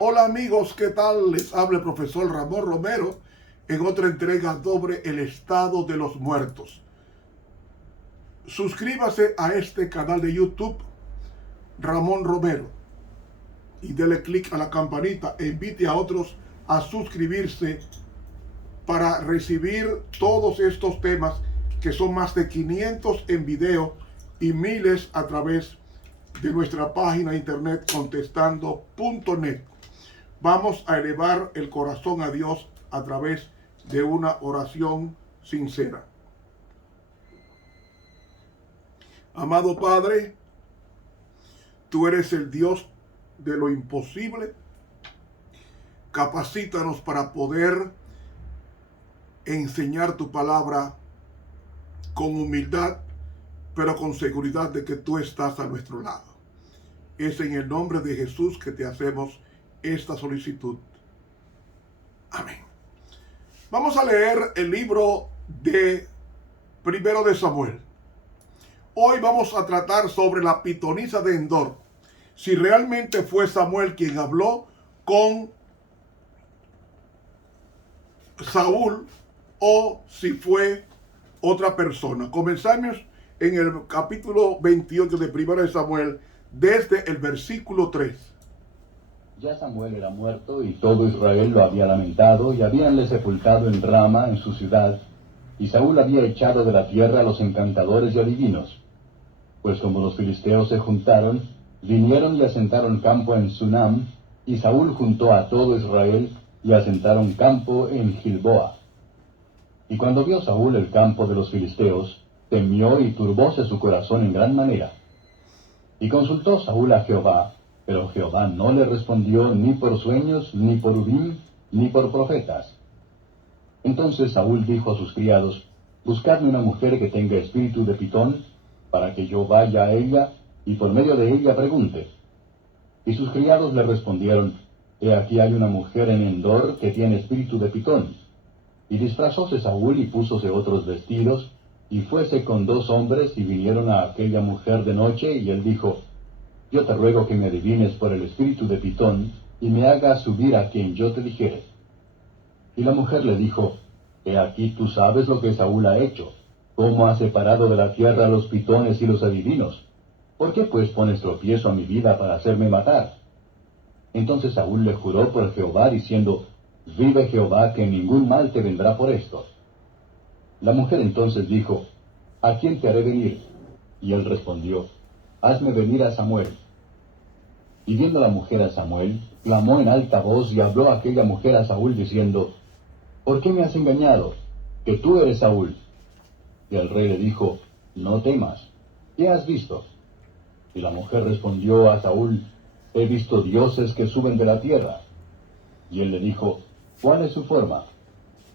Hola amigos, ¿qué tal? Les habla el profesor Ramón Romero en otra entrega sobre el estado de los muertos. Suscríbase a este canal de YouTube, Ramón Romero, y dele clic a la campanita e invite a otros a suscribirse para recibir todos estos temas, que son más de 500 en video y miles a través de nuestra página de internet contestando.net. Vamos a elevar el corazón a Dios a través de una oración sincera. Amado Padre, tú eres el Dios de lo imposible. Capacítanos para poder enseñar tu palabra con humildad, pero con seguridad de que tú estás a nuestro lado. Es en el nombre de Jesús que te hacemos esta solicitud. Amén. Vamos a leer el libro de Primero de Samuel. Hoy vamos a tratar sobre la pitonisa de Endor. Si realmente fue Samuel quien habló con Saúl o si fue otra persona. Comenzamos en el capítulo 28 de Primero de Samuel, desde el versículo 3. Ya Samuel era muerto y todo Israel lo había lamentado y habíanle sepultado en Rama, en su ciudad, y Saúl había echado de la tierra a los encantadores y adivinos. Pues como los filisteos se juntaron, vinieron y asentaron campo en Sunam, y Saúl juntó a todo Israel y asentaron campo en Gilboa. Y cuando vio Saúl el campo de los filisteos, temió y turbóse su corazón en gran manera. Y consultó Saúl a Jehová, pero Jehová no le respondió ni por sueños, ni por Urim, ni por profetas. Entonces Saúl dijo a sus criados: Buscadme una mujer que tenga espíritu de Pitón, para que yo vaya a ella, y por medio de ella pregunte. Y sus criados le respondieron: He aquí hay una mujer en Endor que tiene espíritu de Pitón. Y disfrazóse Saúl y púsose otros vestidos, y fuese con 2 hombres, y vinieron a aquella mujer de noche, y él dijo: Yo te ruego que me adivines por el espíritu de Pitón, y me hagas subir a quien yo te dijere. Y la mujer le dijo: He aquí tú sabes lo que Saúl ha hecho, cómo ha separado de la tierra a los pitones y los adivinos. ¿Por qué pues pones tropiezo a mi vida para hacerme matar? Entonces Saúl le juró por Jehová, diciendo: Vive Jehová, que ningún mal te vendrá por esto. La mujer entonces dijo: ¿A quién te haré venir? Y él respondió: Hazme venir a Samuel. Y viendo la mujer a Samuel, clamó en alta voz, y habló aquella mujer a Saúl, diciendo: ¿Por qué me has engañado? Que tú eres Saúl. Y el rey le dijo: No temas. ¿Qué has visto? Y la mujer respondió a Saúl: He visto dioses que suben de la tierra. Y él le dijo: ¿Cuál es su forma?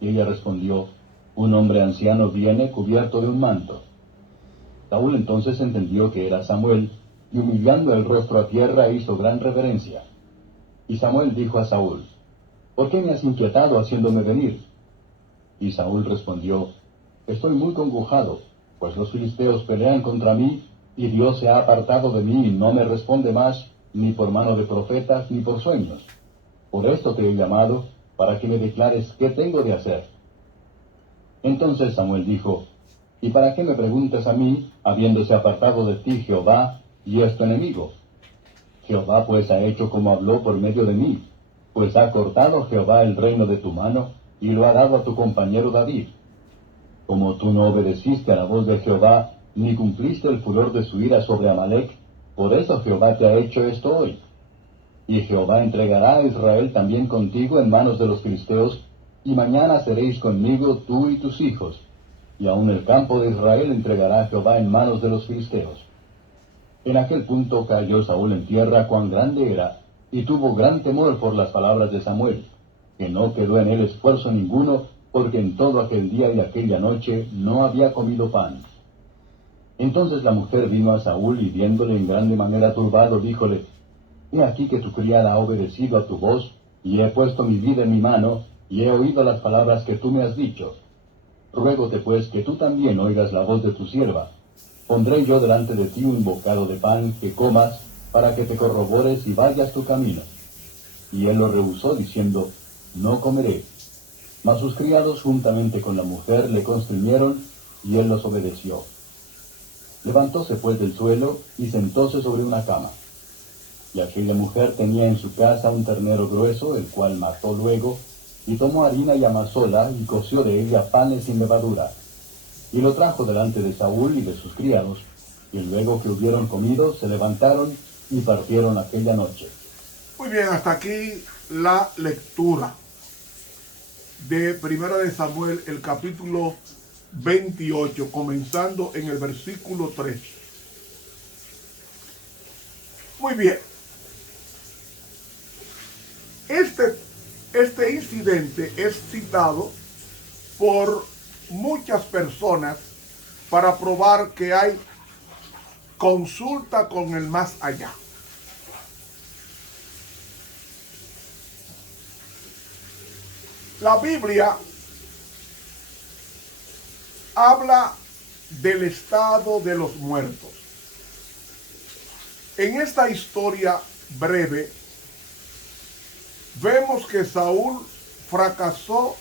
Y ella respondió: Un hombre anciano viene cubierto de un manto. Saúl entonces entendió que era Samuel, y humillando el rostro a tierra hizo gran reverencia. Y Samuel dijo a Saúl: ¿Por qué me has inquietado haciéndome venir? Y Saúl respondió: Estoy muy congojado, pues los filisteos pelean contra mí, y Dios se ha apartado de mí y no me responde más, ni por mano de profetas, ni por sueños. Por esto te he llamado, para que me declares qué tengo de hacer. Entonces Samuel dijo: ¿Y para qué me preguntas a mí, habiéndose apartado de ti Jehová, y es tu enemigo? Jehová pues ha hecho como habló por medio de mí, pues ha cortado Jehová el reino de tu mano, y lo ha dado a tu compañero David. Como tú no obedeciste a la voz de Jehová, ni cumpliste el furor de su ira sobre Amalec, por eso Jehová te ha hecho esto hoy. Y Jehová entregará a Israel también contigo en manos de los filisteos, y mañana seréis conmigo tú y tus hijos, y aun el campo de Israel entregará Jehová en manos de los filisteos. En aquel punto cayó Saúl en tierra, cuán grande era, y tuvo gran temor por las palabras de Samuel, que no quedó en él esfuerzo ninguno, porque en todo aquel día y aquella noche no había comido pan. Entonces la mujer vino a Saúl, y viéndole en grande manera turbado, díjole: He aquí que tu criada ha obedecido a tu voz, y he puesto mi vida en mi mano, y he oído las palabras que tú me has dicho. Ruégote pues que tú también oigas la voz de tu sierva. Pondré yo delante de ti un bocado de pan que comas, para que te corrobores y vayas tu camino. Y él lo rehusó, diciendo, no comeré. Mas sus criados juntamente con la mujer le constriñeron, y él los obedeció. Levantóse pues del suelo, y sentóse sobre una cama. Y aquella mujer tenía en su casa un ternero grueso, el cual mató luego, y tomó harina y amasóla, y coció de ella panes sin levadura. Y lo trajo delante de Saúl y de sus criados, y luego que hubieron comido, se levantaron y partieron aquella noche. Muy bien, hasta aquí la lectura de Primera de Samuel, el capítulo 28, comenzando en el versículo 3. Muy bien. Este incidente es citado por muchas personas para probar que hay consulta con el más allá. La Biblia habla del estado de los muertos. En esta historia breve, vemos que Saúl fracasó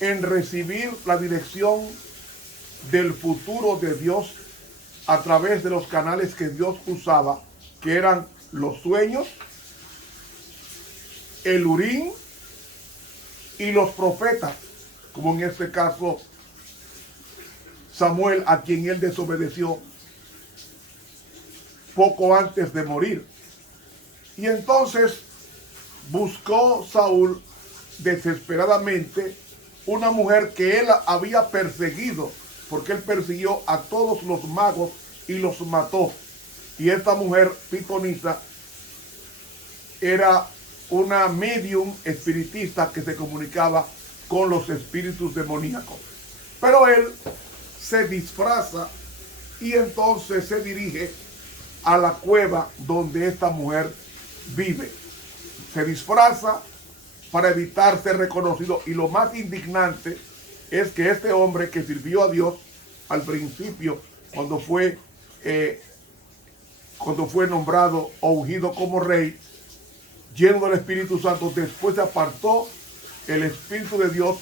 en recibir la dirección del futuro de Dios a través de los canales que Dios usaba, que eran los sueños, el Urim y los profetas, como en este caso Samuel, a quien él desobedeció poco antes de morir. Y entonces buscó Saúl desesperadamente una mujer que él había perseguido, porque él persiguió a todos los magos y los mató. Y esta mujer pitonisa era una medium espiritista que se comunicaba con los espíritus demoníacos. Pero él se disfraza y entonces se dirige a la cueva donde esta mujer vive. Se disfraza para evitar ser reconocido, y lo más indignante es que este hombre que sirvió a Dios al principio, cuando fue nombrado o ungido como rey, lleno del Espíritu Santo, después se apartó el Espíritu de Dios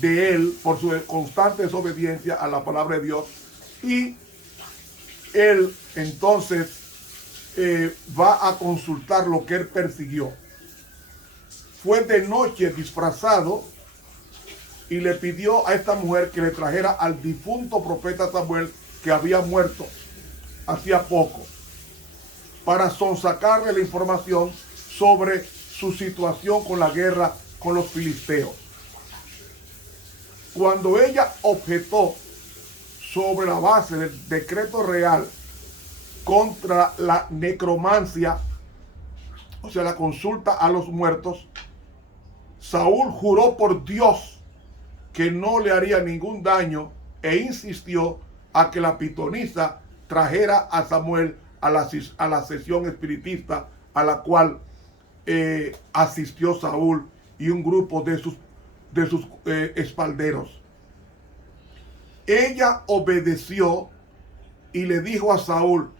de él por su constante desobediencia a la palabra de Dios, y él entonces va a consultar lo que él persiguió. Fue de noche disfrazado y le pidió a esta mujer que le trajera al difunto profeta Samuel, que había muerto hacía poco, para sonsacarle la información sobre su situación con la guerra con los filisteos. Cuando ella objetó sobre la base del decreto real contra la necromancia, o sea, la consulta a los muertos, Saúl juró por Dios que no le haría ningún daño e insistió a que la pitonisa trajera a Samuel a la sesión espiritista a la cual asistió Saúl y un grupo de sus espalderos. Ella obedeció y le dijo a Saúl: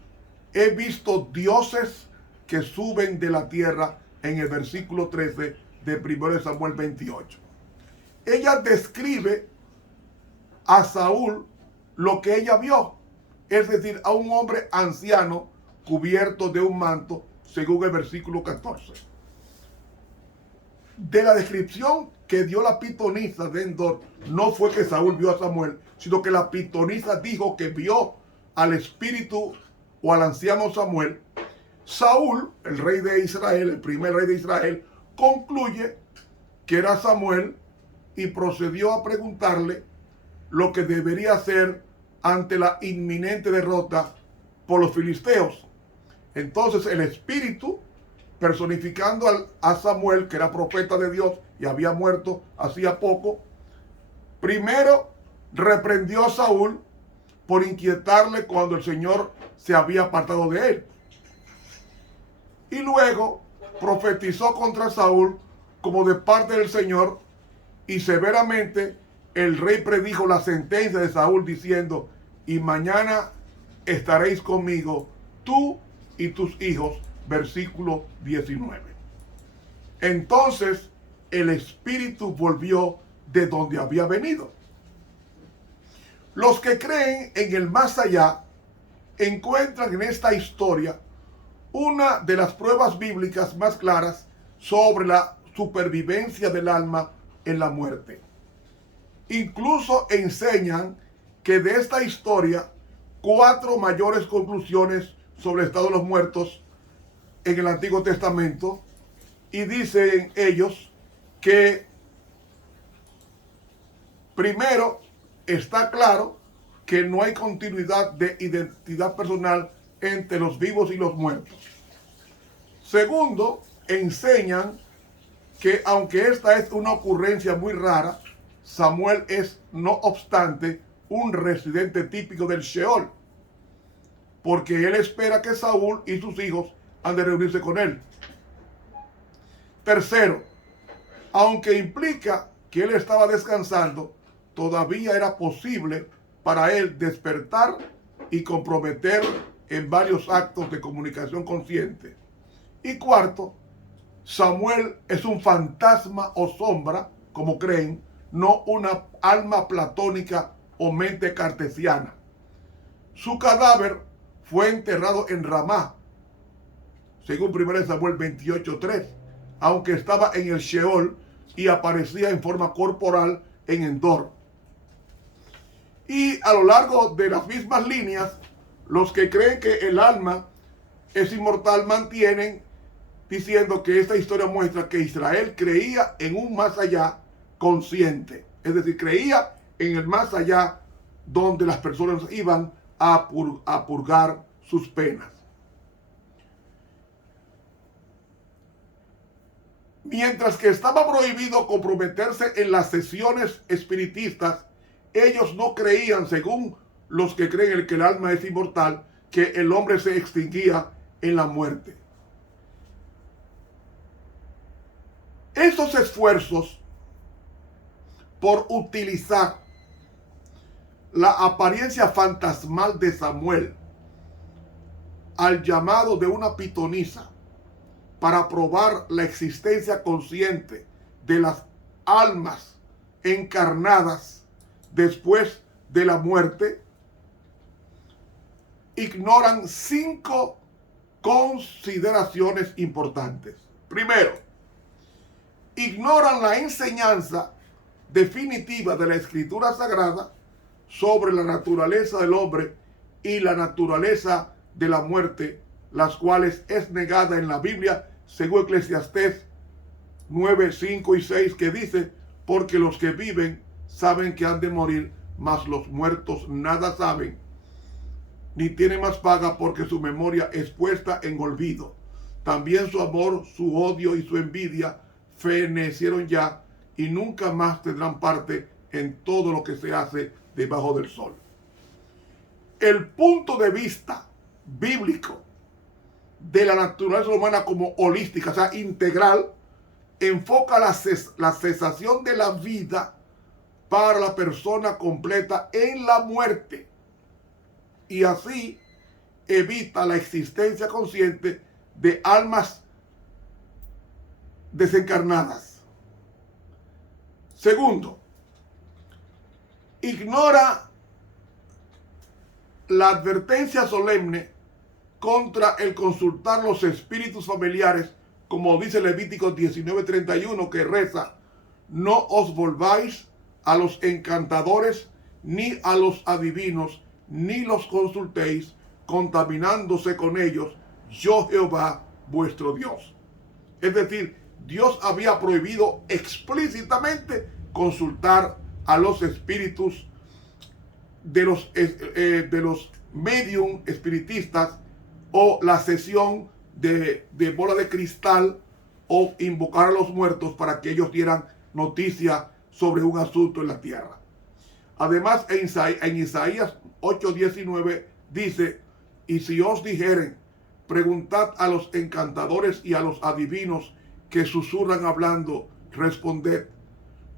he visto dioses que suben de la tierra, en el versículo 13 de 1 Samuel 28. Ella describe a Saúl lo que ella vio, es decir, a un hombre anciano cubierto de un manto, según el versículo 14. De la descripción que dio la pitonisa de Endor, no fue que Saúl vio a Samuel, sino que la pitonisa dijo que vio al espíritu o al anciano Samuel. Saúl, el rey de Israel, el primer rey de Israel, concluye que era Samuel y procedió a preguntarle lo que debería hacer ante la inminente derrota por los filisteos. Entonces el espíritu, personificando a Samuel, que era profeta de Dios y había muerto hacía poco, primero reprendió a Saúl por inquietarle cuando el Señor se había apartado de él. Y luego profetizó contra Saúl como de parte del Señor, y severamente el rey predijo la sentencia de Saúl diciendo: y mañana estaréis conmigo, tú y tus hijos. Versículo 19. Entonces el espíritu volvió de donde había venido. Los que creen en el más allá encuentran en esta historia una de las pruebas bíblicas más claras sobre la supervivencia del alma en la muerte. Incluso enseñan que de esta historia 4 mayores conclusiones sobre el estado de los muertos en el Antiguo Testamento, y dicen ellos que primero está claro que no hay continuidad de identidad personal entre los vivos y los muertos. Segundo, enseñan que aunque esta es una ocurrencia muy rara, Samuel es, no obstante, un residente típico del Sheol, porque él espera que Saúl y sus hijos han de reunirse con él. Tercero, aunque implica que él estaba descansando, todavía era posible para él despertar y comprometer en varios actos de comunicación consciente. Y cuarto, Samuel es un fantasma o sombra, como creen, no una alma platónica o mente cartesiana. Su cadáver fue enterrado en Ramá, según 1 Samuel 28:3, aunque estaba en el Sheol y aparecía en forma corporal en Endor. Y a lo largo de las mismas líneas, los que creen que el alma es inmortal mantienen diciendo que esta historia muestra que Israel creía en un más allá consciente, es decir, creía en el más allá donde las personas iban a purgar sus penas. Mientras que estaba prohibido comprometerse en las sesiones espiritistas, ellos no creían, según los que creen que el alma es inmortal, que el hombre se extinguía en la muerte. Esos esfuerzos por utilizar la apariencia fantasmal de Samuel al llamado de una pitonisa para probar la existencia consciente de las almas encarnadas después de la muerte, ignoran 5 consideraciones importantes. Primero, ignoran la enseñanza definitiva de la Escritura Sagrada sobre la naturaleza del hombre y la naturaleza de la muerte, las cuales es negada en la Biblia, según Eclesiastés 9, 5 y 6, que dice: porque los que viven saben que han de morir, mas los muertos nada saben, ni tienen más paga, porque su memoria es puesta en olvido. También su amor, su odio y su envidia fenecieron ya, y nunca más tendrán parte en todo lo que se hace debajo del sol. El punto de vista bíblico de la naturaleza humana como holística, o sea, integral, enfoca la cesación de la vida para la persona completa en la muerte, y así evita la existencia consciente de almas desencarnadas. Segundo, ignora la advertencia solemne contra el consultar los espíritus familiares, como dice Levítico 19:31, que reza: no os volváis a los encantadores, ni a los adivinos, ni los consultéis, contaminándose con ellos, yo Jehová vuestro Dios. Es decir, Dios había prohibido explícitamente consultar a los espíritus de los medium espiritistas, o la sesión de bola de cristal, o invocar a los muertos para que ellos dieran noticia sobre un asunto en la tierra. Además, en Isaías 8:19 dice: y si os dijeren, preguntad a los encantadores y a los adivinos que susurran hablando, responded: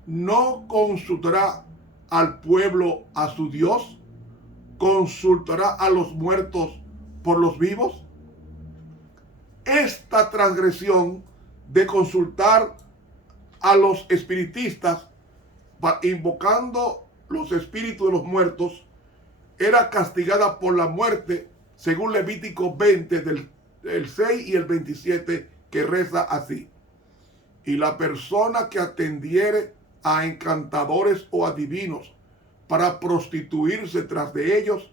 ¿no consultará al pueblo a su Dios? ¿Consultará a los muertos por los vivos? Esta transgresión de consultar a los espiritistas invocando los espíritus de los muertos era castigada por la muerte, según Levítico 20 del 6 y el 27, que reza así: y la persona que atendiere a encantadores o adivinos para prostituirse tras de ellos,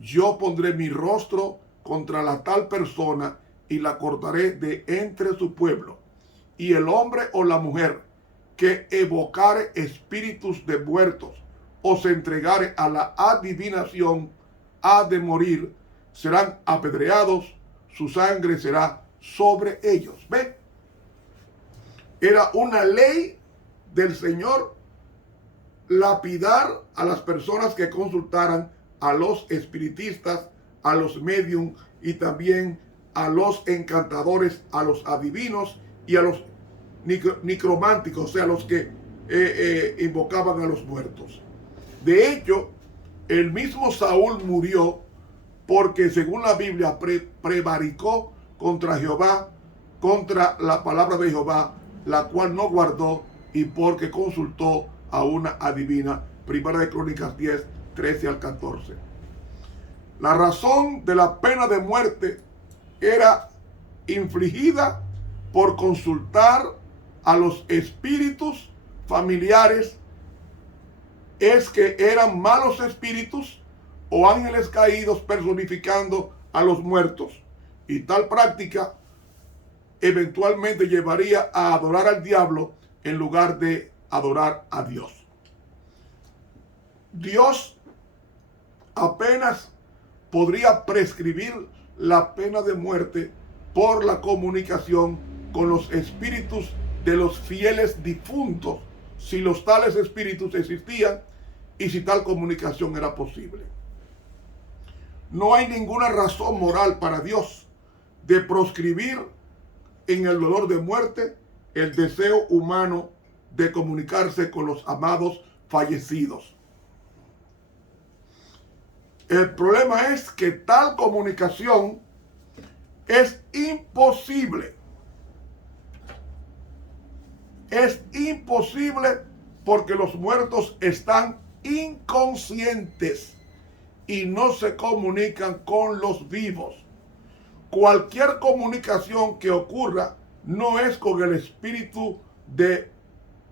yo pondré mi rostro contra la tal persona y la cortaré de entre su pueblo. Y el hombre o la mujer que evocare espíritus de muertos o se entregare a la adivinación, ha de morir, serán apedreados, su sangre será sobre ellos. ¿Ve? Era una ley del Señor lapidar a las personas que consultaran a los espiritistas, a los medium y también a los encantadores, a los adivinos y a los necrománticos, o sea, los que invocaban a los muertos. De hecho, el mismo Saúl murió porque, según la Biblia, prevaricó contra Jehová, contra la palabra de Jehová, la cual no guardó, y porque consultó a una adivina. Primera de Crónicas 10, 13 al 14. La razón de la pena de muerte era infligida por consultar a los espíritus familiares, es que eran malos espíritus o ángeles caídos personificando a los muertos, y tal práctica eventualmente llevaría a adorar al diablo en lugar de adorar a Dios. Dios apenas podría prescribir la pena de muerte por la comunicación con los espíritus de los fieles difuntos, si los tales espíritus existían y si tal comunicación era posible. No hay ninguna razón moral para Dios de proscribir en el dolor de muerte el deseo humano de comunicarse con los amados fallecidos. El problema es que tal comunicación es imposible. Es imposible porque los muertos están inconscientes y no se comunican con los vivos. Cualquier comunicación que ocurra no es con el espíritu de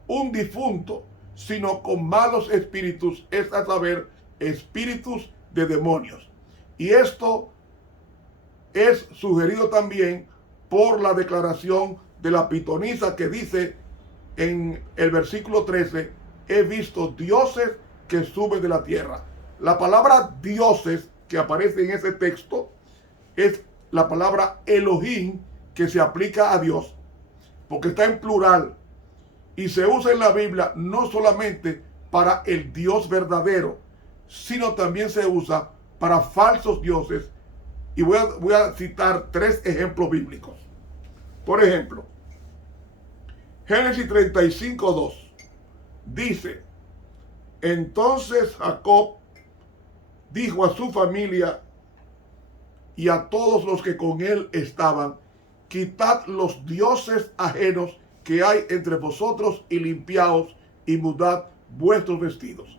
un difunto, sino con malos espíritus, es a saber, espíritus de demonios. Y esto es sugerido también por la declaración de la pitonisa que dice en el versículo 13: he visto dioses que suben de la tierra. La palabra dioses que aparece en ese texto es la palabra Elohim, que se aplica a Dios, porque está en plural y se usa en la Biblia no solamente para el Dios verdadero, sino también se usa para falsos dioses. Y voy a citar 3 ejemplos bíblicos. Por ejemplo, Génesis 35:2 dice: entonces Jacob dijo a su familia y a todos los que con él estaban: quitad los dioses ajenos que hay entre vosotros y limpiaos y mudad vuestros vestidos.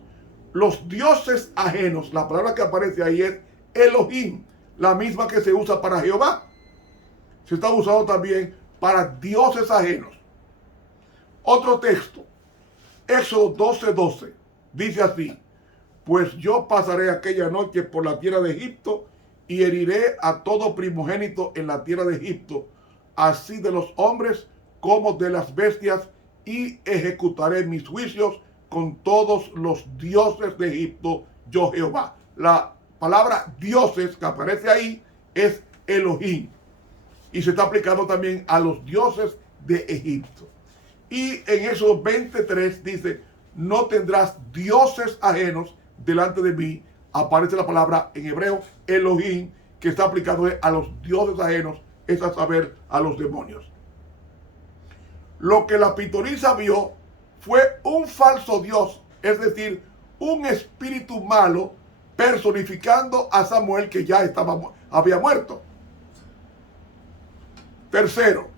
Los dioses ajenos, la palabra que aparece ahí es Elohim, la misma que se usa para Jehová. Se está usando también para dioses ajenos. Otro texto, Éxodo 12:12, dice así: pues yo pasaré aquella noche por la tierra de Egipto y heriré a todo primogénito en la tierra de Egipto, así de los hombres como de las bestias, y ejecutaré mis juicios con todos los dioses de Egipto, yo Jehová. La palabra dioses que aparece ahí es Elohim, y se está aplicando también a los dioses de Egipto. Y en esos 23 dice: no tendrás dioses ajenos delante de mí. Aparece la palabra en hebreo Elohim, que está aplicado a los dioses ajenos, es a saber, a los demonios. Lo que la pitonisa vio fue un falso dios, es decir, un espíritu malo personificando a Samuel, que ya había muerto. Tercero,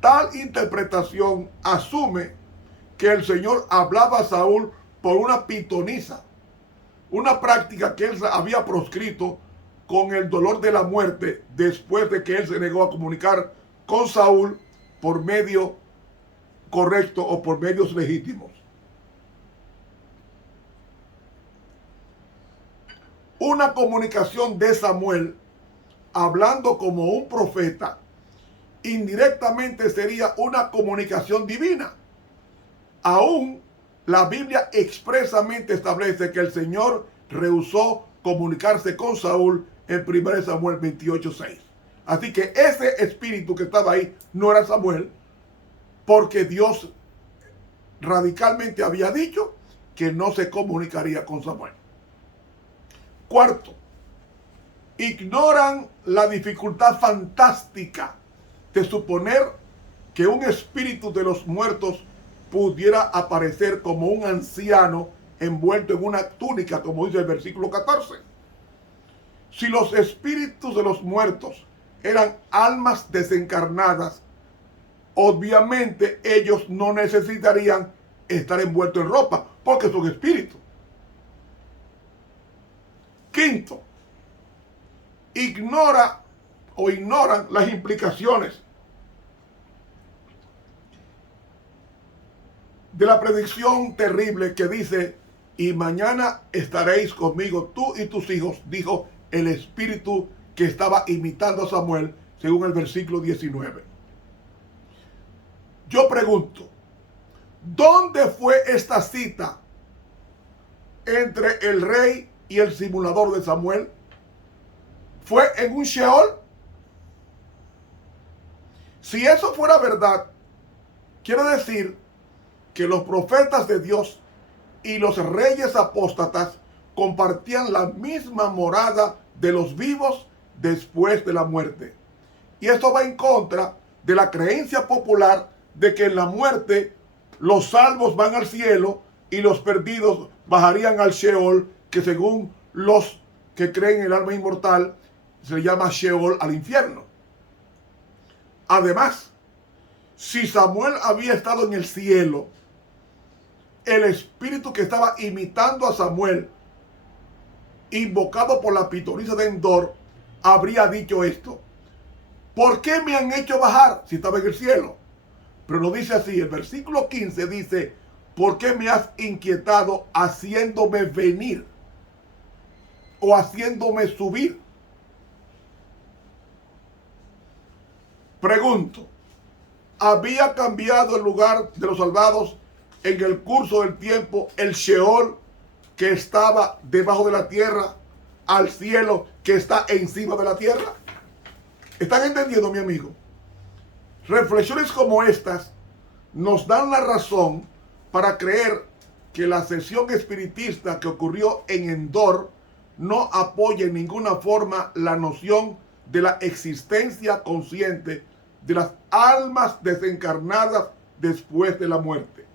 tal interpretación asume que el Señor hablaba a Saúl por una pitonisa, una práctica que él había proscrito con el dolor de la muerte después de que él se negó a comunicar con Saúl por medio correcto o por medios legítimos. Una comunicación de Samuel hablando como un profeta indirectamente sería una comunicación divina. Aún la Biblia expresamente establece que el Señor rehusó comunicarse con Saúl en 1 Samuel 28:6. Así que ese espíritu que estaba ahí no era Samuel, porque Dios radicalmente había dicho que no se comunicaría con Samuel. Cuarto, ignoran la dificultad fantástica de suponer que un espíritu de los muertos pudiera aparecer como un anciano envuelto en una túnica, como dice el versículo 14. Si los espíritus de los muertos eran almas desencarnadas, obviamente ellos no necesitarían estar envueltos en ropa, porque son espíritus. Quinto, ignoran las implicaciones de la predicción terrible que dice: y mañana estaréis conmigo tú y tus hijos, dijo el espíritu que estaba imitando a Samuel, según el versículo 19. Yo pregunto, ¿dónde fue esta cita entre el rey y el simulador de Samuel? ¿Fue en un Sheol? Si eso fuera verdad, quiere decir que los profetas de Dios y los reyes apóstatas compartían la misma morada de los vivos después de la muerte. Y esto va en contra de la creencia popular de que en la muerte los salvos van al cielo y los perdidos bajarían al Sheol, que según los que creen en el alma inmortal se le llama Sheol, al infierno. Además, si Samuel había estado en el cielo, el espíritu que estaba imitando a Samuel, invocado por la pitonisa de Endor, habría dicho esto: ¿por qué me han hecho bajar si estaba en el cielo? Pero lo dice así, el versículo 15 dice: ¿por qué me has inquietado haciéndome venir o haciéndome subir? Pregunto, ¿había cambiado el lugar de los salvados en el curso del tiempo el Sheol, que estaba debajo de la tierra, al cielo que está encima de la tierra? ¿Están entendiendo, mi amigo? Reflexiones como estas nos dan la razón para creer que la sesión espiritista que ocurrió en Endor no apoya en ninguna forma la noción de la existencia consciente de las almas desencarnadas después de la muerte.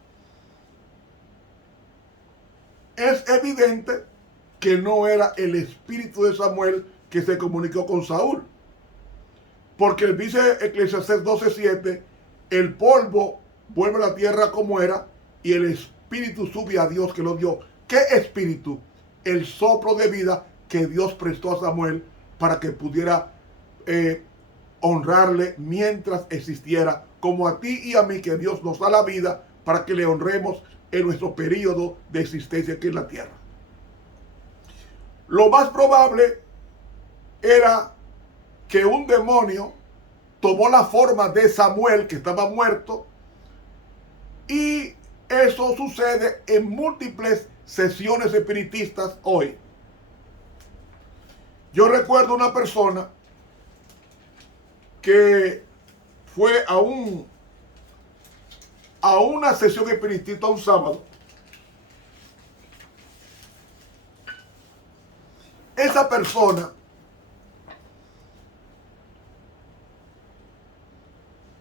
Es evidente que no era el espíritu de Samuel que se comunicó con Saúl, porque dice Eclesiastés 12:7, el polvo vuelve a la tierra como era y el espíritu sube a Dios que lo dio. ¿Qué espíritu? El soplo de vida que Dios prestó a Samuel para que pudiera honrarle mientras existiera, como a ti y a mí, que Dios nos da la vida para que le honremos en nuestro periodo de existencia aquí en la tierra. Lo más probable era que un demonio tomó la forma de Samuel, que estaba muerto, y eso sucede en múltiples sesiones espiritistas hoy. Yo recuerdo una persona que fue a una sesión espiritista un sábado. Esa persona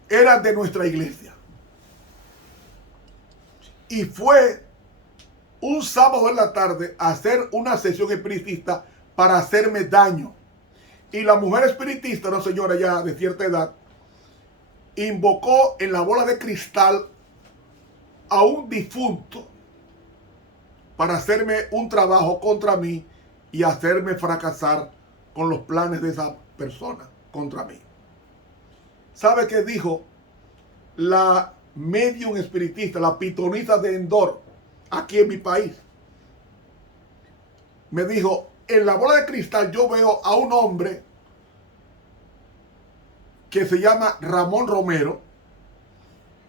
era de nuestra iglesia y fue un sábado en la tarde a hacer una sesión espiritista para hacerme daño. Y la mujer espiritista, una señora ya de cierta edad, invocó en la bola de cristal a un difunto para hacerme un trabajo contra mí y hacerme fracasar con los planes de esa persona contra mí. ¿Sabe qué dijo la medium espiritista, la pitonisa de Endor, aquí en mi país? Me dijo, en la bola de cristal yo veo a un hombre que se llama Ramón Romero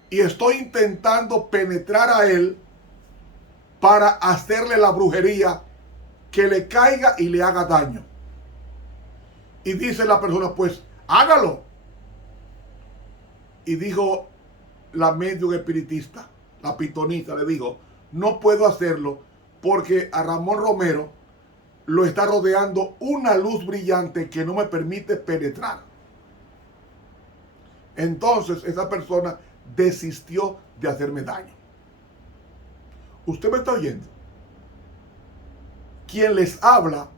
y estoy intentando penetrar a él para hacerle la brujería que le caiga y le haga daño. Y dice la persona, pues hágalo. Y dijo la medium espiritista, la pitonisa, le dijo, no puedo hacerlo porque a Ramón Romero lo está rodeando una luz brillante que no me permite penetrar. Entonces esa persona desistió de hacerme daño. ¿Usted me está oyendo? Quien les habla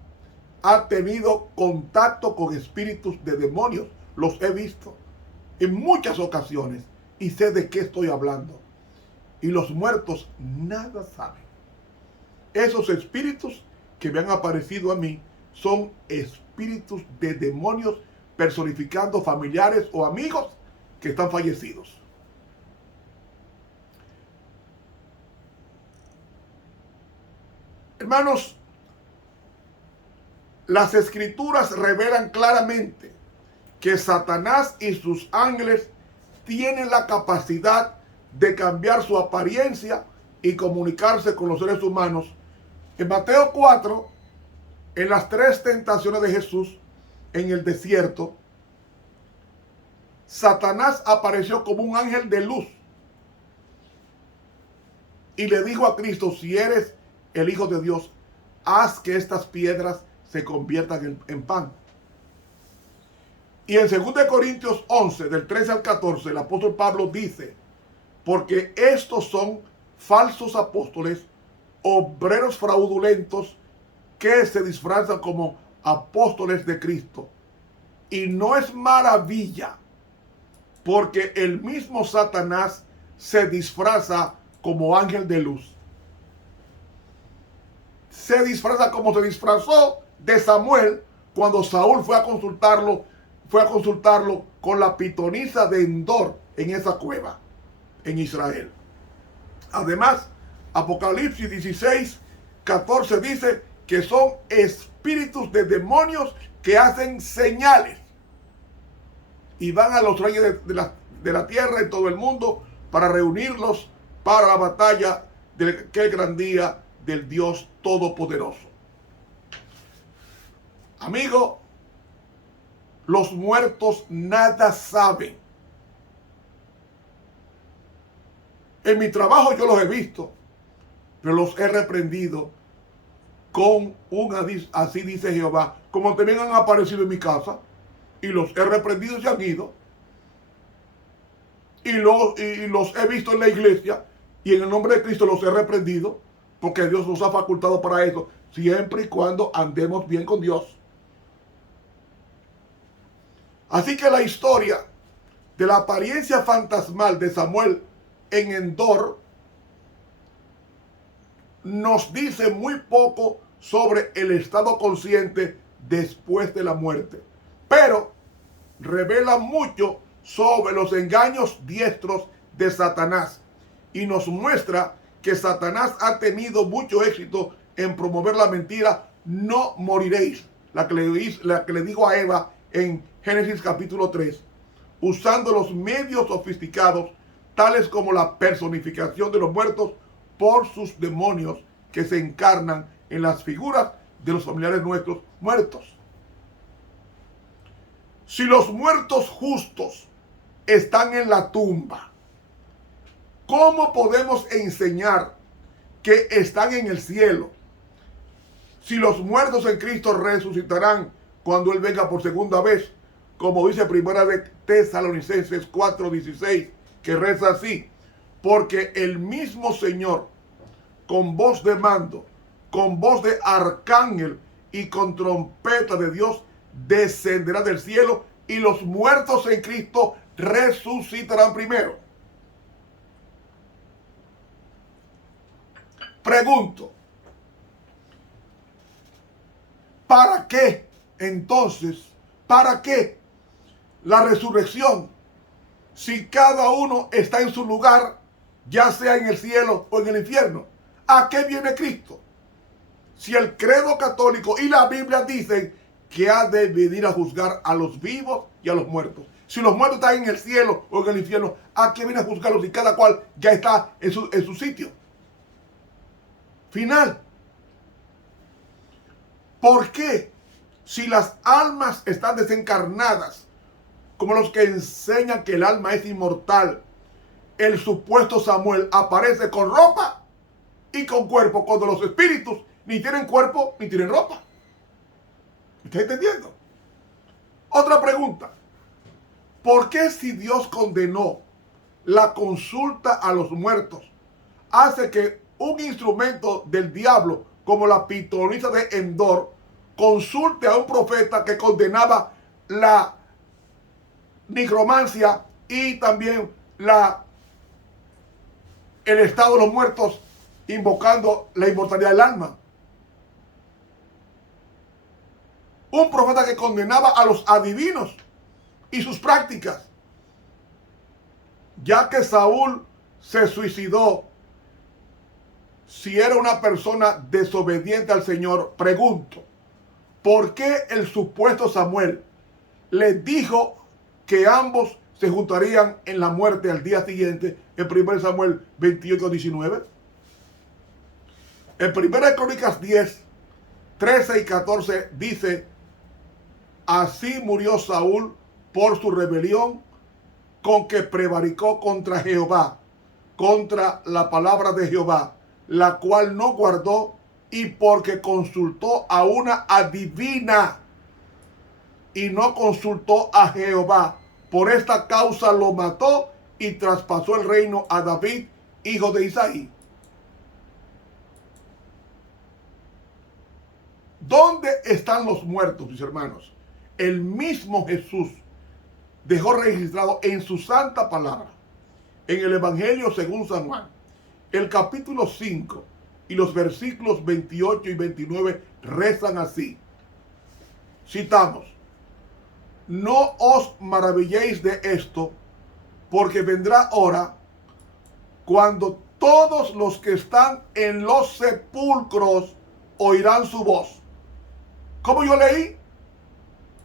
ha tenido contacto con espíritus de demonios. Los he visto en muchas ocasiones y sé de qué estoy hablando. Y los muertos nada saben. Esos espíritus que me han aparecido a mí son espíritus de demonios personificando familiares o amigos que están fallecidos. Hermanos, las escrituras revelan claramente que Satanás y sus ángeles tienen la capacidad de cambiar su apariencia y comunicarse con los seres humanos. En Mateo 4, en las 3 tentaciones de Jesús en el desierto, Satanás apareció como un ángel de luz y le dijo a Cristo, si eres el Hijo de Dios, haz que estas piedras se conviertan en pan. Y en 2 Corintios 11, del 13 al 14, el apóstol Pablo dice, porque estos son falsos apóstoles, obreros fraudulentos, que se disfrazan como apóstoles de Cristo. Y no es maravilla, porque el mismo Satanás se disfraza como ángel de luz. Se disfraza como se disfrazó de Samuel cuando Saúl fue a consultarlo con la pitonisa de Endor en esa cueva en Israel. Además, Apocalipsis 16, 14 dice que son espíritus de demonios que hacen señales y van a los reyes de la tierra en todo el mundo para reunirlos para la batalla de aquel gran día del Dios Todopoderoso. Amigo, los muertos nada saben. En mi trabajo yo los he visto, pero los he reprendido con así dice Jehová, como también han aparecido en mi casa, y los he reprendido y se han ido. Y los he visto en la iglesia, y en el nombre de Cristo los he reprendido, porque Dios nos ha facultado para eso, siempre y cuando andemos bien con Dios. Así que la historia de la apariencia fantasmal de Samuel en Endor nos dice muy poco sobre el estado consciente después de la muerte, pero revela mucho sobre los engaños diestros de Satanás y nos muestra que Satanás ha tenido mucho éxito en promover la mentira, no moriréis, la que le dijo a Eva en Génesis capítulo 3, usando los medios sofisticados tales como la personificación de los muertos por sus demonios que se encarnan en las figuras de los familiares nuestros muertos. Si los muertos justos están en la tumba, ¿cómo podemos enseñar que están en el cielo? Si los muertos en Cristo resucitarán cuando Él venga por segunda vez, como dice Primera de Tesalonicenses 4:16, que reza así, porque el mismo Señor con voz de mando, con voz de arcángel y con trompeta de Dios, descenderá del cielo y los muertos en Cristo resucitarán primero. Pregunto, ¿para qué entonces? ¿Para qué la resurrección? Si cada uno está en su lugar, ya sea en el cielo o en el infierno. ¿A qué viene Cristo? Si el credo católico y la Biblia dicen que ha de venir a juzgar a los vivos y a los muertos. Si los muertos están en el cielo o en el infierno, ¿a qué viene a juzgarlos si cada cual ya está en su sitio final? ¿Por qué? Si las almas están desencarnadas, como los que enseñan que el alma es inmortal, el supuesto Samuel aparece con ropa y con cuerpo, cuando los espíritus ni tienen cuerpo ni tienen ropa. ¿Está entendiendo? Otra pregunta. ¿Por qué si Dios condenó la consulta a los muertos, hace que un instrumento del diablo, como la pitonisa de Endor, consulte a un profeta que condenaba la nigromancia y también el estado de los muertos, invocando la inmortalidad del alma? Un profeta que condenaba a los adivinos y sus prácticas. Ya que Saúl se suicidó, si era una persona desobediente al Señor, pregunto, ¿por qué el supuesto Samuel le dijo que ambos se juntarían en la muerte al día siguiente en 1 Samuel 28:19? En 1 Crónicas 10, 13 y 14 dice: así murió Saúl por su rebelión con que prevaricó contra Jehová, contra la palabra de Jehová, la cual no guardó, y porque consultó a una adivina y no consultó a Jehová. Por esta causa lo mató y traspasó el reino a David, hijo de Isaí. ¿Dónde están los muertos, mis hermanos? El mismo Jesús dejó registrado en su santa palabra, en el Evangelio según San Juan, el capítulo 5 y los versículos 28 y 29 rezan así. Citamos: no os maravilléis de esto, porque vendrá hora cuando todos los que están en los sepulcros oirán su voz. ¿Cómo yo leí?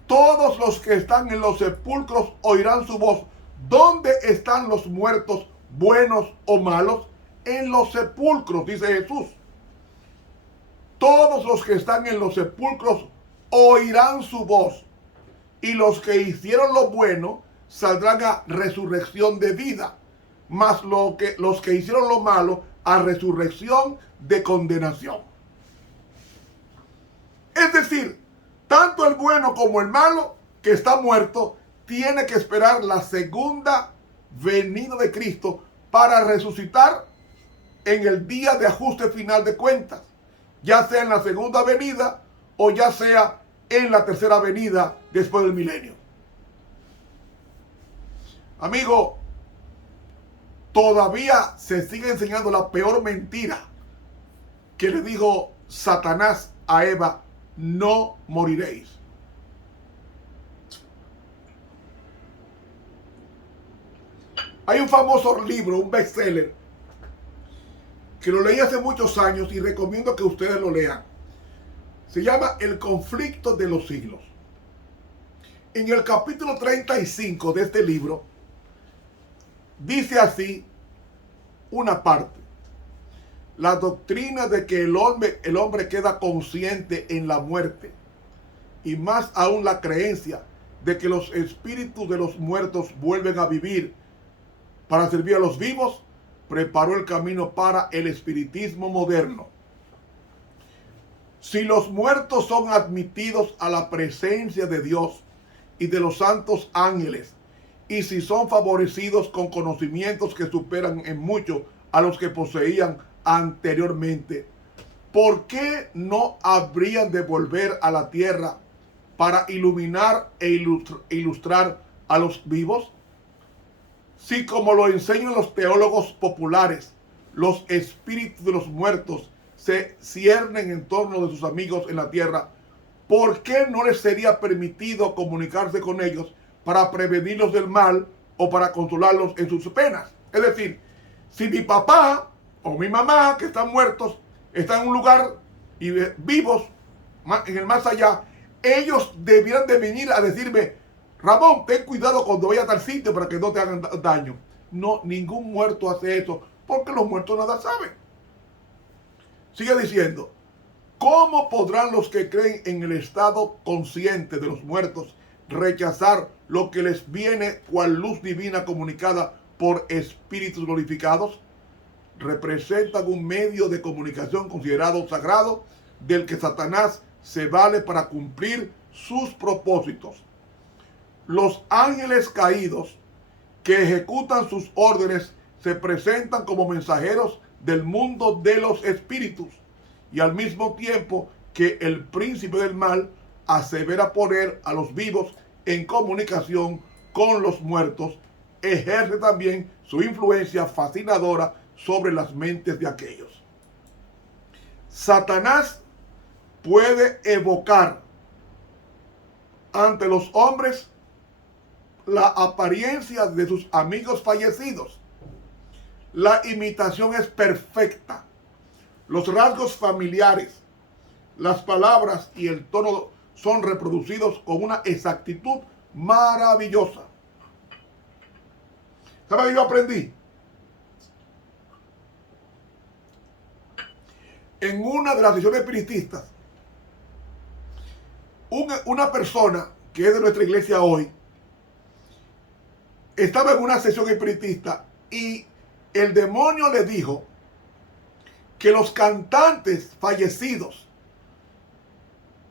Todos los que están en los sepulcros oirán su voz. ¿Dónde están los muertos, buenos o malos? En los sepulcros, dice Jesús. Todos los que están en los sepulcros oirán su voz. Y los que hicieron lo bueno saldrán a resurrección de vida. Mas los que hicieron lo malo a resurrección de condenación. Es decir, tanto el bueno como el malo que está muerto tiene que esperar la segunda venida de Cristo para resucitar en el día de ajuste final de cuentas, ya sea en la segunda venida o ya sea en la tercera venida después del milenio. Amigo, todavía se sigue enseñando la peor mentira que le dijo Satanás a Eva: no moriréis. Hay un famoso libro, un bestseller, que lo leí hace muchos años y recomiendo que ustedes lo lean. Se llama El conflicto de los siglos. En el capítulo 35 de este libro, dice así una parte: la doctrina de que el hombre queda consciente en la muerte, y más aún la creencia de que los espíritus de los muertos vuelven a vivir para servir a los vivos, preparó el camino para el espiritismo moderno. Si los muertos son admitidos a la presencia de Dios y de los santos ángeles, y si son favorecidos con conocimientos que superan en mucho a los que poseían anteriormente, ¿por qué no habrían de volver a la tierra para iluminar e ilustrar a los vivos? Si, como lo enseñan los teólogos populares, los espíritus de los muertos se ciernen en torno de sus amigos en la tierra, ¿por qué no les sería permitido comunicarse con ellos para prevenirlos del mal o para consolarlos en sus penas? Es decir, si mi papá o mi mamá, que están muertos, están en un lugar y vivos en el más allá, ellos debieran de venir a decirme: Ramón, ten cuidado cuando vayas a tal sitio para que no te hagan daño. No, ningún muerto hace eso, porque los muertos nada saben. Sigue diciendo: ¿cómo podrán los que creen en el estado consciente de los muertos rechazar lo que les viene cual luz divina comunicada por espíritus glorificados? Representan un medio de comunicación considerado sagrado, del que Satanás se vale para cumplir sus propósitos. Los ángeles caídos que ejecutan sus órdenes se presentan como mensajeros del mundo de los espíritus, y al mismo tiempo que el príncipe del mal asevera poner a los vivos en comunicación con los muertos, ejerce también su influencia fascinadora sobre las mentes de aquellos. Satanás puede evocar ante los hombres la apariencia de sus amigos fallecidos. La imitación es perfecta. Los rasgos familiares, las palabras y el tono son reproducidos con una exactitud maravillosa. ¿Sabe qué yo aprendí? En una de las sesiones espiritistas, una persona que es de nuestra iglesia hoy, estaba en una sesión espiritista y el demonio le dijo que los cantantes fallecidos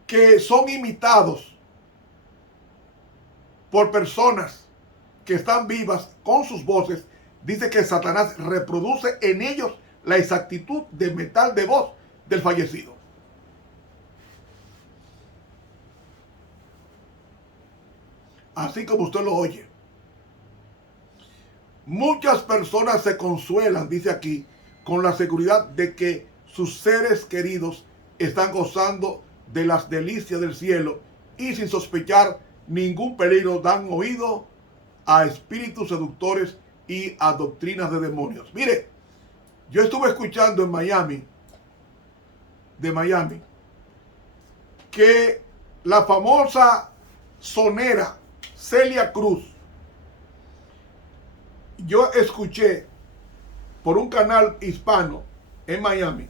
que son imitados por personas que están vivas con sus voces, dice que Satanás reproduce en ellos la exactitud de metal de voz del fallecido. Así como usted lo oye. Muchas personas se consuelan, dice aquí, con la seguridad de que sus seres queridos están gozando de las delicias del cielo y sin sospechar ningún peligro dan oído a espíritus seductores y a doctrinas de demonios. Mire, yo estuve escuchando en Miami, que la famosa sonera Celia Cruz, yo escuché por un canal hispano en Miami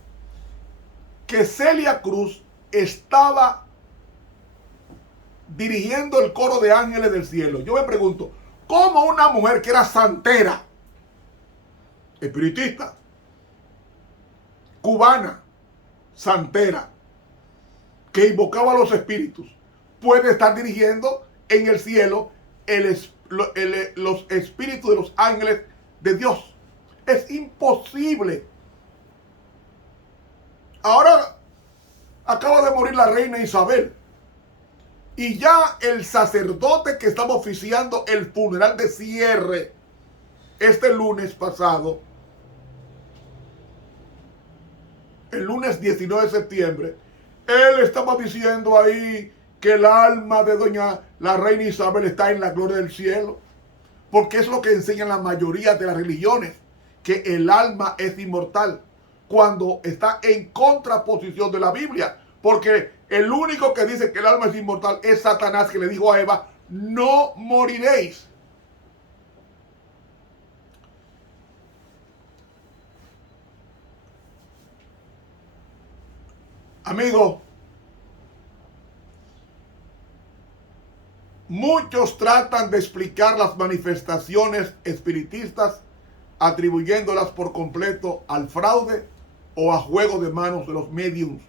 que Celia Cruz estaba dirigiendo el coro de ángeles del cielo. Yo me pregunto, ¿cómo una mujer que era santera, espiritista, cubana, santera, que invocaba a los espíritus, puede estar dirigiendo en el cielo los espíritus de los ángeles de Dios? Es imposible. Ahora acaba de morir la reina Isabel y ya el sacerdote que estaba oficiando el funeral de cierre este lunes pasado, el lunes 19 de septiembre, él estaba diciendo ahí que el alma de doña la reina Isabel está en la gloria del cielo, porque es lo que enseñan la mayoría de las religiones, que el alma es inmortal, cuando está en contraposición de la Biblia, porque el único que dice que el alma es inmortal es Satanás, que le dijo a Eva: no moriréis. Amigo, muchos tratan de explicar las manifestaciones espiritistas atribuyéndolas por completo al fraude o a juego de manos de los mediums.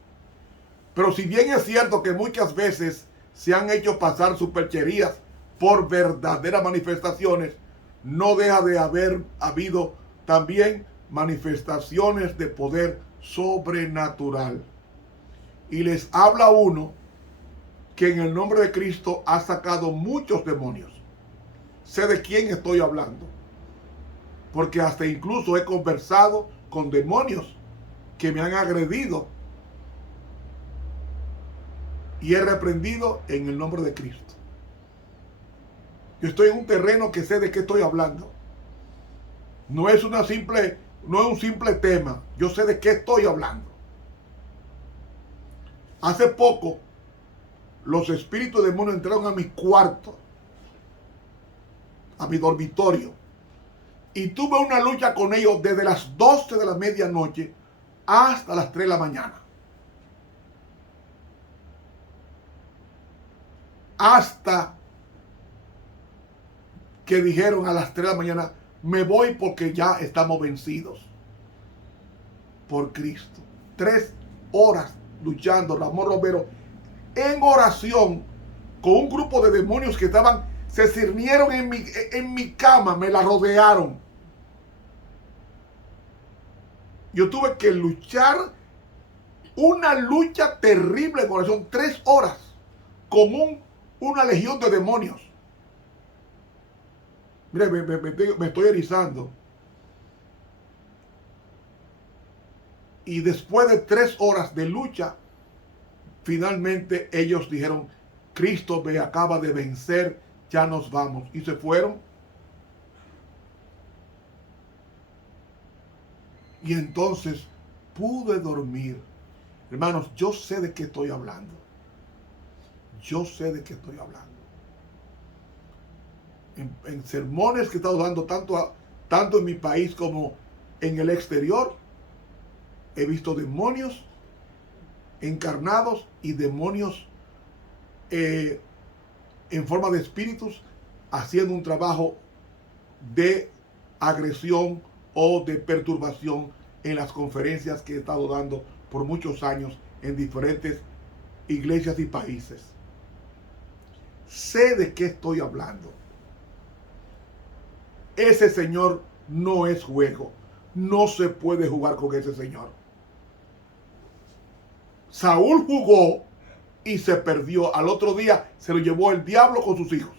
Pero si bien es cierto que muchas veces se han hecho pasar supercherías por verdaderas manifestaciones, no deja de haber habido también manifestaciones de poder sobrenatural. Y les habla uno que en el nombre de Cristo ha sacado muchos demonios. Sé de quién estoy hablando, porque hasta incluso he conversado con demonios que me han agredido y he reprendido en el nombre de Cristo. Yo estoy en un terreno que sé de qué estoy hablando. No es un simple tema. Yo sé de qué estoy hablando. Hace poco, los espíritus de demonios entraron a mi cuarto, a mi dormitorio, y tuve una lucha con ellos desde las 12 de la medianoche hasta las 3 de la mañana. Hasta que dijeron a las 3 de la mañana, me voy porque ya estamos vencidos por Cristo. 3 horas luchando, Ramón Romero, en oración, con un grupo de demonios que se cernieron en mi cama, me la rodearon. Yo tuve que luchar una lucha terrible en oración, 3 horas, con una legión de demonios. Mire, me estoy erizando. Y después de 3 horas de lucha, finalmente ellos dijeron, Cristo me acaba de vencer, ya nos vamos. Y se fueron. Y entonces pude dormir. Hermanos, yo sé de qué estoy hablando. Yo sé de qué estoy hablando. En sermones que he estado dando tanto en mi país como en el exterior, he visto demonios encarnados y demonios en forma de espíritus haciendo un trabajo de agresión o de perturbación en las conferencias que he estado dando por muchos años en diferentes iglesias y países. Sé de qué estoy hablando. Ese señor no es juego. No se puede jugar con ese señor. Saúl jugó y se perdió. Al otro día se lo llevó el diablo con sus hijos.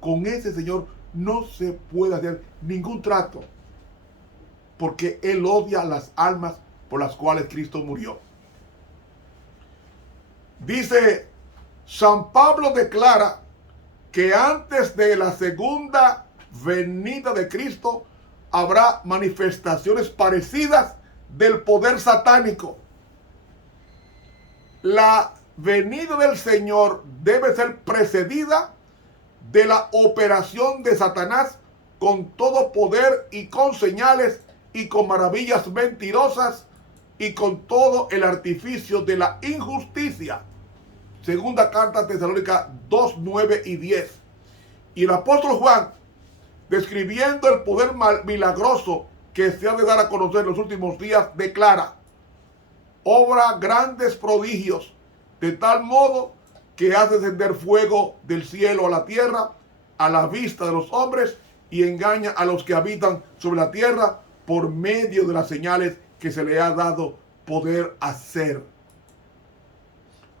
Con ese señor no se puede hacer ningún trato, porque él odia las almas por las cuales Cristo murió. Dice, San Pablo declara que antes de la segunda venida de Cristo habrá manifestaciones parecidas del poder satánico. La venida del Señor debe ser precedida de la operación de Satanás con todo poder y con señales y con maravillas mentirosas y con todo el artificio de la injusticia. Segunda carta a Tesalónica 2, 9 y 10. Y el apóstol Juan, describiendo el poder milagroso que se ha de dar a conocer en los últimos días, declara, obra grandes prodigios, de tal modo que hace descender fuego del cielo a la tierra, a la vista de los hombres, y engaña a los que habitan sobre la tierra por medio de las señales que se le ha dado poder hacer.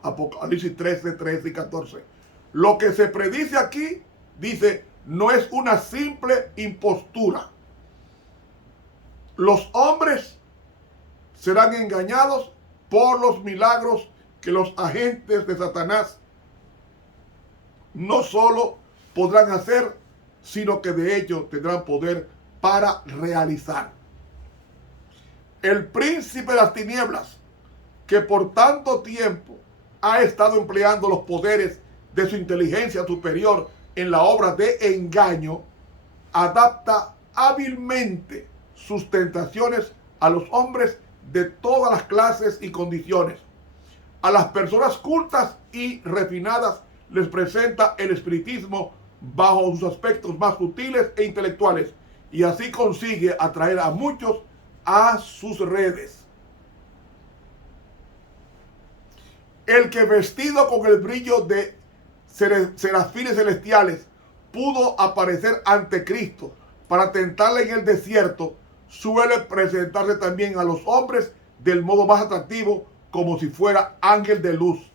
Apocalipsis 13, 13 y 14. Lo que se predice aquí, dice, no es una simple impostura. Los hombres serán engañados por los milagros que los agentes de Satanás no solo podrán hacer, sino que de hecho tendrán poder para realizar. El príncipe de las tinieblas, que por tanto tiempo ha estado empleando los poderes de su inteligencia superior en la obra de engaño, adapta hábilmente sus tentaciones a los hombres de todas las clases y condiciones. A las personas cultas y refinadas les presenta el espiritismo bajo sus aspectos más sutiles e intelectuales, y así consigue atraer a muchos a sus redes. El que vestido con el brillo de serafines celestiales pudo aparecer ante Cristo para tentarle en el desierto, suele presentarse también a los hombres del modo más atractivo, como si fuera ángel de luz.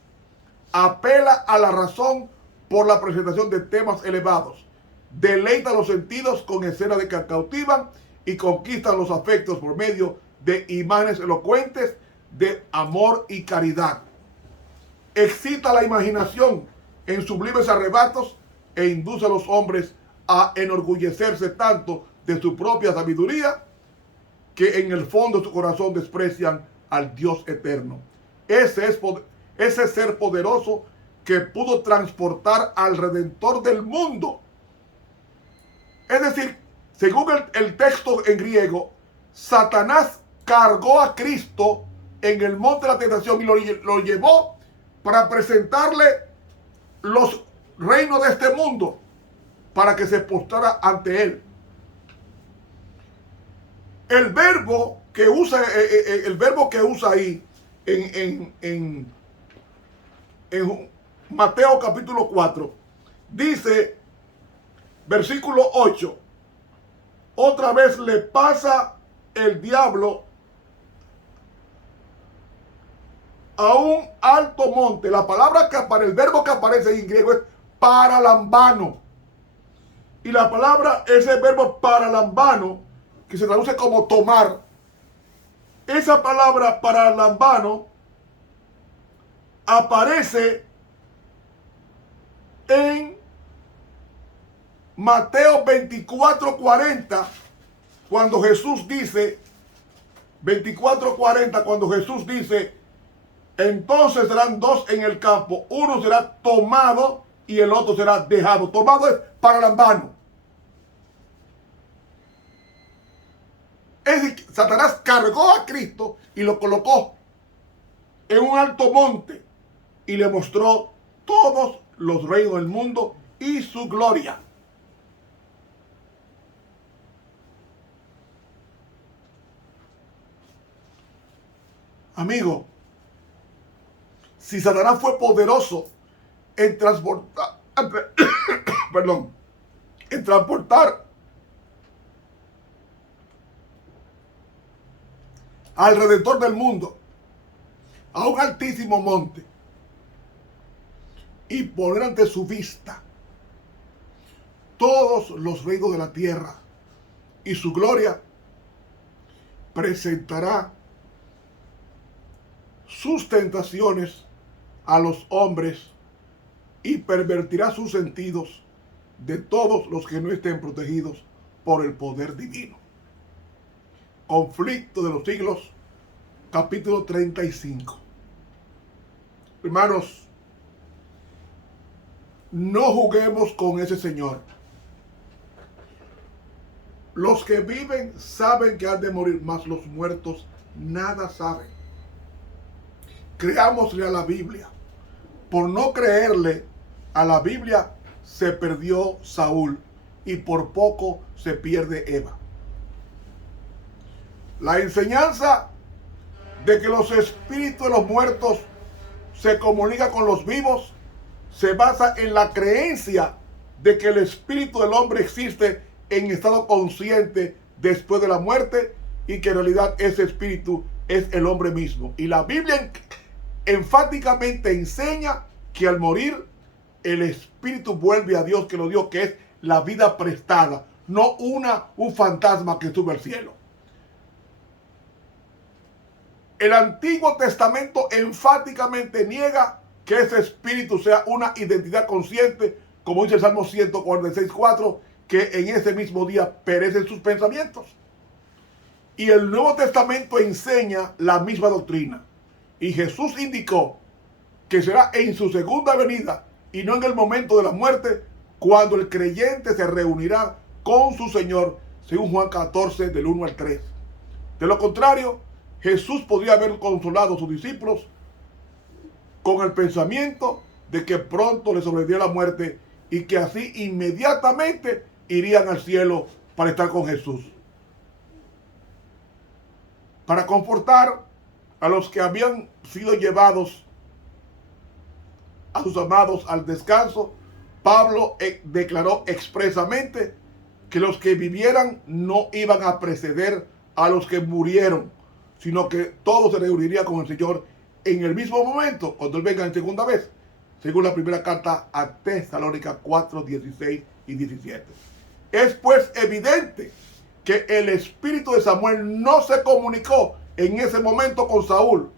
Apela a la razón por la presentación de temas elevados. Deleita los sentidos con escenas que cautivan y conquistan los afectos por medio de imágenes elocuentes de amor y caridad. Excita la imaginación en sublimes arrebatos e induce a los hombres a enorgullecerse tanto de su propia sabiduría que en el fondo de su corazón desprecian al Dios eterno. Ese ser poderoso que pudo transportar al Redentor del mundo. Es decir, según el texto en griego, Satanás cargó a Cristo en el monte de la tentación y lo llevó para presentarle los reinos de este mundo para que se postrara ante él. El verbo que usa ahí en Mateo capítulo 4 dice, versículo 8, otra vez le pasa el diablo a un alto monte. La palabra el verbo que aparece en griego es paralambano. Y la palabra, ese verbo paralambano, que se traduce como tomar, esa palabra paralambano aparece en Mateo 24:40, cuando Jesús dice, 24:40, cuando Jesús dice, entonces serán dos en el campo, uno será tomado y el otro será dejado. Tomado es paralambano. Es decir, Satanás cargó a Cristo y lo colocó en un alto monte y le mostró todos los reinos del mundo y su gloria. Amigo, si Satanás fue poderoso en transportar, en transportar al Redentor del mundo a un altísimo monte y poner ante su vista todos los reinos de la tierra y su gloria, presentará sus tentaciones a los hombres y pervertirá sus sentidos de todos los que no estén protegidos por el poder divino. Conflicto de los siglos, capítulo 35. Hermanos, no juguemos con ese Señor. Los que viven saben que han de morir, mas los muertos nada saben. Creámosle a la Biblia. Por no creerle a la Biblia se perdió Saúl y por poco se pierde Eva. La enseñanza de que los espíritus de los muertos se comunican con los vivos se basa en la creencia de que el espíritu del hombre existe en estado consciente después de la muerte y que en realidad ese espíritu es el hombre mismo. Y la Biblia enfáticamente enseña que al morir el espíritu vuelve a Dios que lo dio, que es la vida prestada, no un fantasma que sube al cielo. El Antiguo Testamento enfáticamente niega que ese espíritu sea una identidad consciente, como dice el Salmo 146:4, que en ese mismo día perecen sus pensamientos. Y el Nuevo Testamento enseña la misma doctrina. Y Jesús indicó que será en su segunda venida y no en el momento de la muerte, cuando el creyente se reunirá con su Señor, según Juan 14, del 1 al 3. De lo contrario, Jesús podría haber consolado a sus discípulos con el pensamiento de que pronto les sobrevendría la muerte y que así inmediatamente irían al cielo para estar con Jesús. Para confortar a los que habían sido llevados a sus amados al descanso, Pablo declaró expresamente que los que vivieran no iban a preceder a los que murieron, sino que todo se reuniría con el Señor en el mismo momento, cuando Él venga en segunda vez, según la primera carta a Tesalónica 4, 16 y 17. Es pues evidente que el espíritu de Samuel no se comunicó en ese momento con Saúl.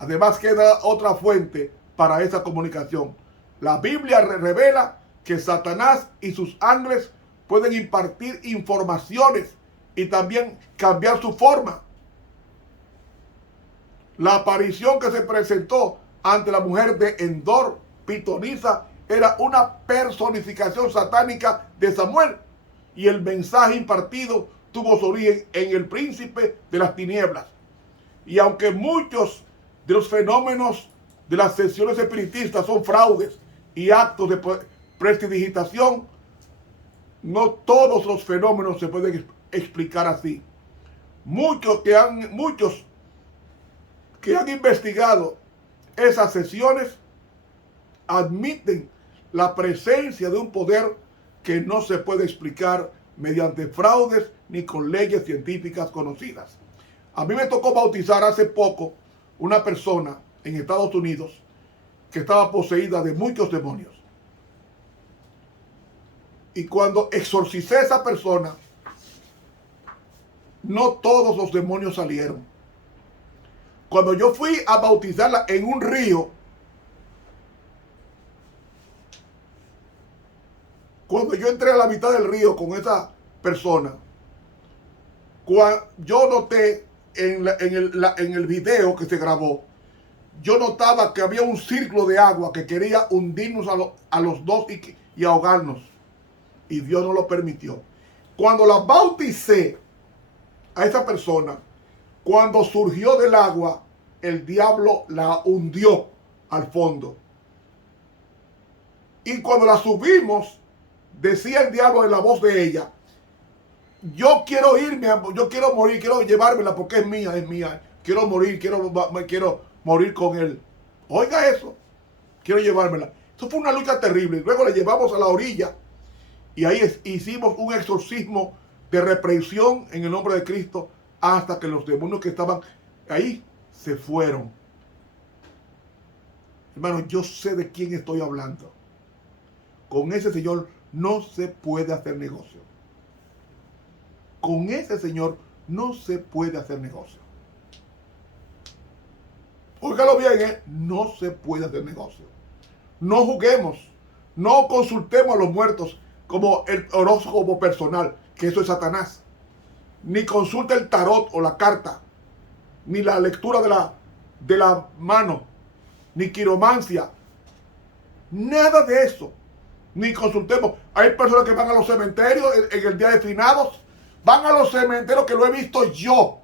Además queda otra fuente para esa comunicación. La Biblia revela que Satanás y sus ángeles pueden impartir informaciones y también cambiar su forma. La aparición que se presentó ante la mujer de Endor, pitonisa, era una personificación satánica de Samuel, y el mensaje impartido tuvo su origen en el príncipe de las tinieblas. Y aunque muchos de los fenómenos de las sesiones espiritistas son fraudes y actos de prestidigitación, no todos los fenómenos se pueden explicar así. Muchos que han investigado esas sesiones admiten la presencia de un poder que no se puede explicar mediante fraudes ni con leyes científicas conocidas. A mí me tocó bautizar hace poco una persona en Estados Unidos que estaba poseída de muchos demonios. Y cuando exorcicé a esa persona, no todos los demonios salieron. Cuando yo fui a bautizarla en un río, cuando yo entré a la mitad del río con esa persona, yo noté en el video que se grabó, yo notaba que había un círculo de agua que quería hundirnos a los dos y ahogarnos. Y Dios no lo permitió. Cuando la bauticé a esa persona, cuando surgió del agua, el diablo la hundió al fondo. Y cuando la subimos, decía el diablo en la voz de ella: yo quiero irme, yo quiero morir, quiero llevármela porque es mía, es mía. Quiero morir, quiero morir con él. Oiga eso, quiero llevármela. Eso fue una lucha terrible. Luego la llevamos a la orilla y ahí hicimos un exorcismo de reprensión en el nombre de Cristo hasta que los demonios que estaban ahí se fueron. Hermano, yo sé de quién estoy hablando. Con ese señor no se puede hacer negocio. Con ese señor no se puede hacer negocio. Óigalo bien, no se puede hacer negocio. No juguemos, no consultemos a los muertos como el horóscopo personal, que eso es Satanás. Ni consulte el tarot o la carta, ni la lectura de la mano, ni quiromancia. Nada de eso. Ni consultemos. Hay personas que van a los cementerios en el día de finados. Van a los cementerios, que lo he visto yo.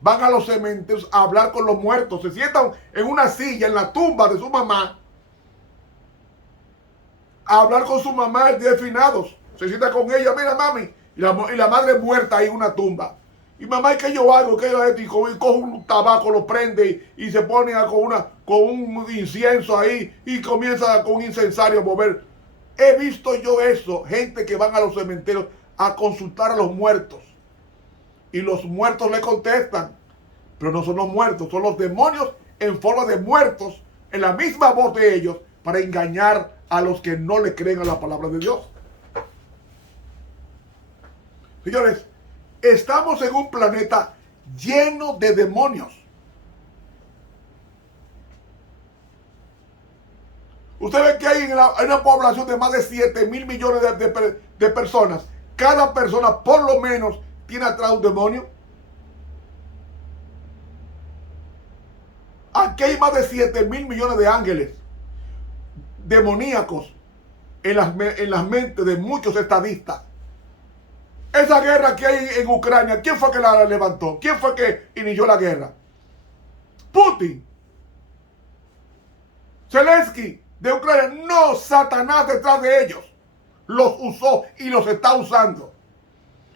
Van a los cementerios a hablar con los muertos. Se sientan en una silla en la tumba de su mamá a hablar con su mamá el día de finados. Se sienta con ella: mira, mami. Y la madre muerta ahí en una tumba. Y mamá, ¿qué yo hago? ¿Qué yo hago? Y coge un tabaco, lo prende y se pone con un incienso ahí y comienza con un incensario a mover. He visto yo eso, gente que van a los cementerios a consultar a los muertos. Y los muertos le contestan. Pero no son los muertos, son los demonios en forma de muertos, en la misma voz de ellos, para engañar a los que no le creen a la palabra de Dios. Señores, estamos en un planeta lleno de demonios. Usted ve que hay una población de más de 7,000 millones de personas. Cada persona por lo menos tiene atrás un demonio. Aquí hay más de 7,000 millones de ángeles demoníacos en las mentes de muchos estadistas. Esa guerra que hay en Ucrania, ¿quién fue que la levantó? ¿Quién fue que inició la guerra? Putin. Zelensky de Ucrania. No, Satanás detrás de ellos. Los usó y los está usando.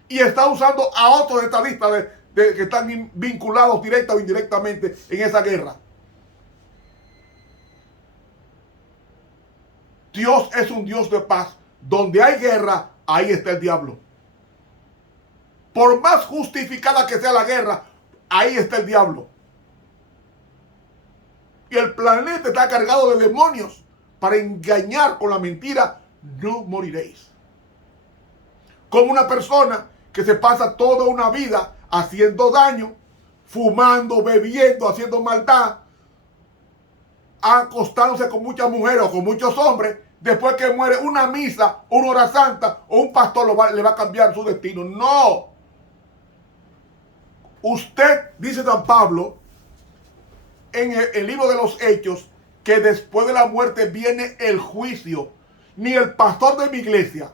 Y está usando a otros estadistas que están vinculados directa o indirectamente en esa guerra. Dios es un Dios de paz. Donde hay guerra, ahí está el diablo. Por más justificada que sea la guerra, ahí está el diablo. Y el planeta está cargado de demonios para engañar con la mentira, no moriréis. Como una persona que se pasa toda una vida haciendo daño, fumando, bebiendo, haciendo maldad, acostándose con muchas mujeres o con muchos hombres, después que muere una misa, una hora santa o un pastor le va a cambiar su destino. No. Usted, dice San Pablo, en el libro de los Hechos, que después de la muerte viene el juicio. Ni el pastor de mi iglesia,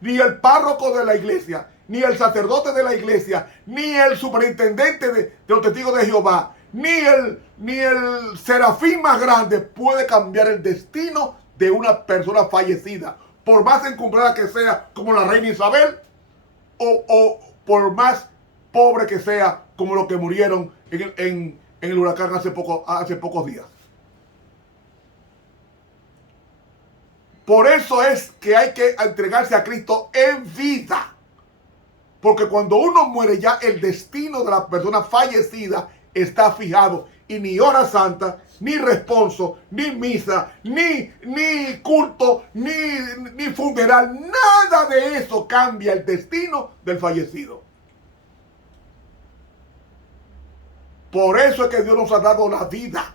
ni el párroco de la iglesia, ni el sacerdote de la iglesia, ni el superintendente de los testigos de Jehová, ni el serafín más grande puede cambiar el destino de una persona fallecida, por más encumbrada que sea, como la reina Isabel, o por más pobre que sea, como los que murieron en el huracán hace pocos días. Por eso es que hay que entregarse a Cristo en vida. Porque cuando uno muere, ya el destino de la persona fallecida está fijado. Y ni hora santa, ni responso, ni misa, ni culto, ni funeral, nada de eso cambia el destino del fallecido. Por eso es que Dios nos ha dado la vida.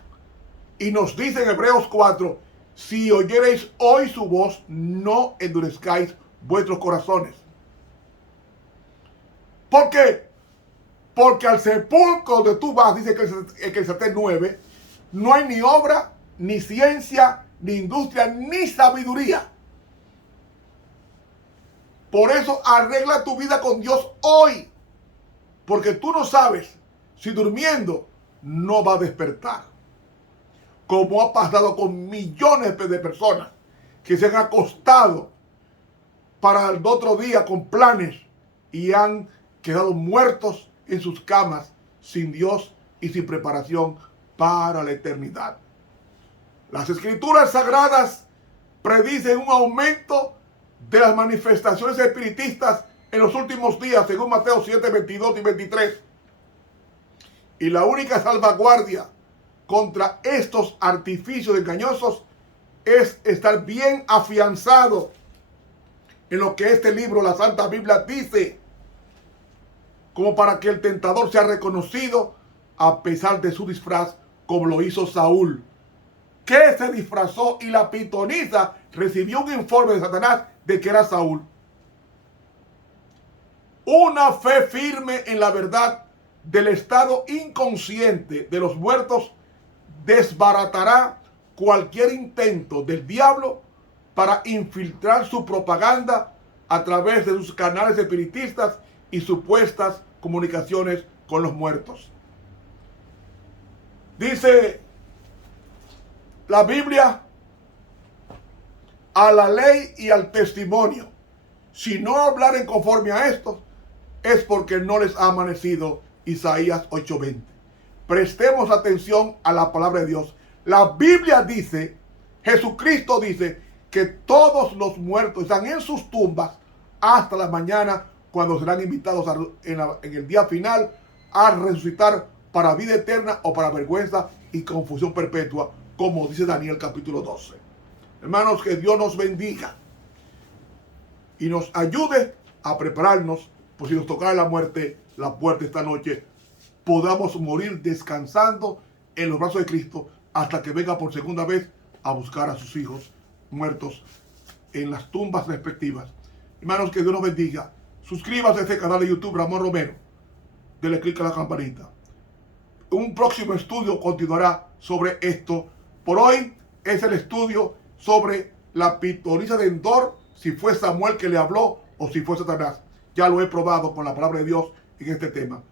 Y nos dice en Hebreos 4, si oyereis hoy su voz, no endurezcáis vuestros corazones. ¿Por qué? Porque al sepulcro donde tú vas, dice que el 9, no hay ni obra, ni ciencia, ni industria, ni sabiduría. Por eso arregla tu vida con Dios hoy. Porque tú no sabes si durmiendo no va a despertar. Como ha pasado con millones de personas que se han acostado para el otro día con planes y han quedado muertos en sus camas sin Dios y sin preparación para la eternidad. Las escrituras sagradas predicen un aumento de las manifestaciones espiritistas en los últimos días, según Mateo 7, 22 y 23. Y la única salvaguardia contra estos artificios engañosos es estar bien afianzado en lo que este libro, la Santa Biblia, dice, como para que el tentador sea reconocido a pesar de su disfraz, como lo hizo Saúl, que se disfrazó, y la pitonisa recibió un informe de Satanás de que era Saúl. Una fe firme en la verdad del estado inconsciente de los muertos desbaratará cualquier intento del diablo para infiltrar su propaganda a través de sus canales espiritistas y supuestas comunicaciones con los muertos. Dice la Biblia, a la ley y al testimonio. Si no hablaren conforme a esto, es porque no les ha amanecido. Isaías 8:20. Prestemos atención a la palabra de Dios. La Biblia dice, Jesucristo dice, que todos los muertos están en sus tumbas hasta la mañana, cuando serán invitados en el día final a resucitar para vida eterna o para vergüenza y confusión perpetua, como dice Daniel capítulo 12. Hermanos, que Dios nos bendiga y nos ayude a prepararnos, por si nos tocara la muerte esta noche, podamos morir descansando en los brazos de Cristo hasta que venga por segunda vez a buscar a sus hijos muertos en las tumbas respectivas. Hermanos, que Dios nos bendiga. Suscríbase a este canal de YouTube, Ramón Romero. Dele clic a la campanita. Un próximo estudio continuará sobre esto. Por hoy es el estudio sobre la pitonisa de Endor, si fue Samuel que le habló o si fue Satanás. Ya lo he probado con la palabra de Dios en este tema.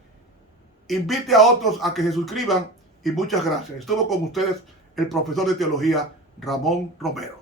Invite a otros a que se suscriban y muchas gracias. Estuvo con ustedes el profesor de teología Ramón Romero.